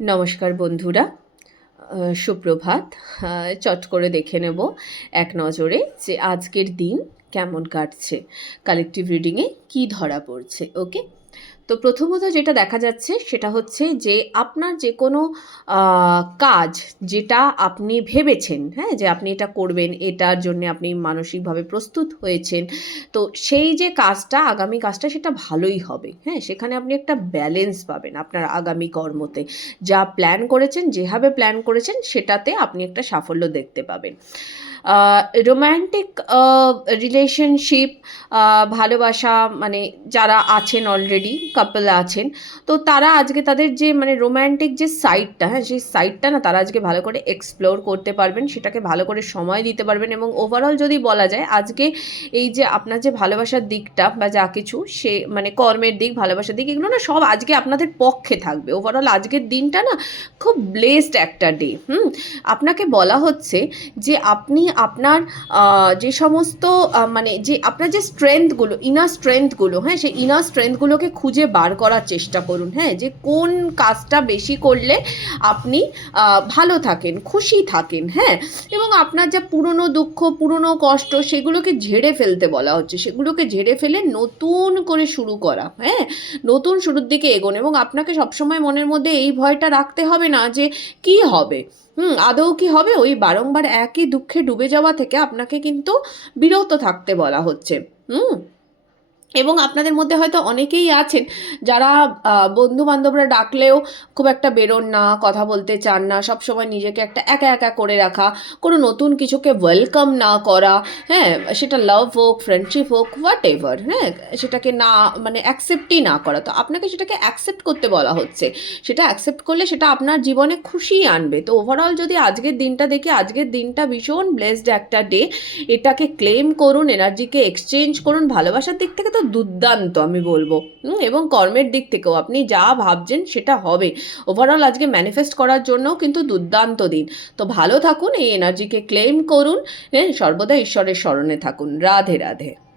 নমস্কার বন্ধুরা, সুপ্রভাত। চট করে দেখে নেব এক নজরে যে আজকের দিন কেমন কাটছে, কালেকটিভ রিডিংয়ে কী ধরা পড়ছে। ওকে, তো প্রথমত যেটা দেখা যাচ্ছে সেটা হচ্ছে যে আপনার যে কোনো কাজ যেটা আপনি ভেবেছেন, হ্যাঁ, যে আপনি এটা করবেন, এটার জন্য আপনি মানসিকভাবে প্রস্তুত হয়েছেন, তো সেই যে কাজটা, আগামী কাজটা সেটা ভালোই হবে। হ্যাঁ, সেখানে আপনি একটা ব্যালেন্স পাবেন আপনার আগামী কর্মতে। যা প্ল্যান করেছেন, যেভাবে প্ল্যান করেছেন সেটাতে আপনি একটা সাফল্য দেখতে পাবেন। রোম্যান্টিক রিলেশনশিপ, ভালোবাসা, মানে যারা আছেন অলরেডি কাপল আছেন, তো তারা আজকে তাদের যে মানে রোম্যান্টিক যে সাইডটা, হ্যাঁ, সেই সাইডটা না তারা আজকে ভালো করে এক্সপ্লোর করতে পারবেন, সেটাকে ভালো করে সময় দিতে পারবেন। এবং ওভারঅল যদি বলা যায় আজকে এই যে আপনার যে ভালোবাসার দিকটা বা যা কিছু, সে মানে কর্মের দিক, ভালোবাসার দিক, এগুলো না সব আজকে আপনাদের পক্ষে থাকবে। ওভারঅল আজকের দিনটা না খুব ব্লেসড একটা ডে। আপনাকে বলা হচ্ছে যে আপনি আপনার যে সমস্ত মানে যে আপনার যে স্ট্রেংথগুলো, ইনার স্ট্রেংথগুলো, হ্যাঁ, সেই ইনার স্ট্রেংথগুলোকে খুঁজে বার করার চেষ্টা করুন। হ্যাঁ, যে কোন কাজটা বেশি করলে আপনি ভালো থাকেন, খুশি থাকেন, হ্যাঁ, এবং আপনার যা পুরনো দুঃখ, পুরনো কষ্ট, সেগুলোকে ঝেড়ে ফেলতে বলা হচ্ছে। সেগুলোকে ঝেড়ে ফেলে নতুন করে শুরু করা, হ্যাঁ, নতুন শুরুর দিকে এগোন। এবং আপনাকে সবসময় মনের মধ্যে এই ভয়টা রাখতে হবে না যে কী হবে, আদৌ কি হবে, ওই বারংবার একই দুঃখে ডুবে যাওয়া থেকে আপনাকে কিন্তু বিরত থাকতে বলা হচ্ছে। এবং আপনাদের মধ্যে হয়তো অনেকেই আছেন যারা বন্ধু বান্ধবরা ডাকলেও খুব একটা বেরোন না, কথা বলতে চান না, সবসময় নিজেকে একটা একা একা করে রাখা, কোনো নতুন কিছুকে ওয়েলকাম না করা, হ্যাঁ, সেটা লাভ হোক, ফ্রেন্ডশিপ হোক, হোয়াট এভার, হ্যাঁ, সেটাকে না মানে অ্যাকসেপ্টই না করা। তো আপনাকে সেটাকে অ্যাকসেপ্ট করতে বলা হচ্ছে। সেটা অ্যাকসেপ্ট করলে সেটা আপনার জীবনে খুশি আনবে। তো ওভারঅল যদি আজকের দিনটা দেখি, আজকের দিনটা ভীষণ ব্লেসড একটা ডে। এটাকে ক্লেম করুন, এনার্জিকে এক্সচেঞ্জ করুন। ভালোবাসার দিক থেকে তো দুর্দান্ত আমি বলবো, এবং কর্মের দিক থেকেও আপনি যা ভাবছেন সেটা হবে। ওভারঅল আজকে ম্যানিফেস্ট করার জন্যও কিন্তু দুর্দান্ত দিন। তো ভালো থাকুন, এই এনার্জিকে ক্লেম করুন, হ্যাঁ, সর্বদা ঈশ্বরের শরণে থাকুন। রাধে রাধে।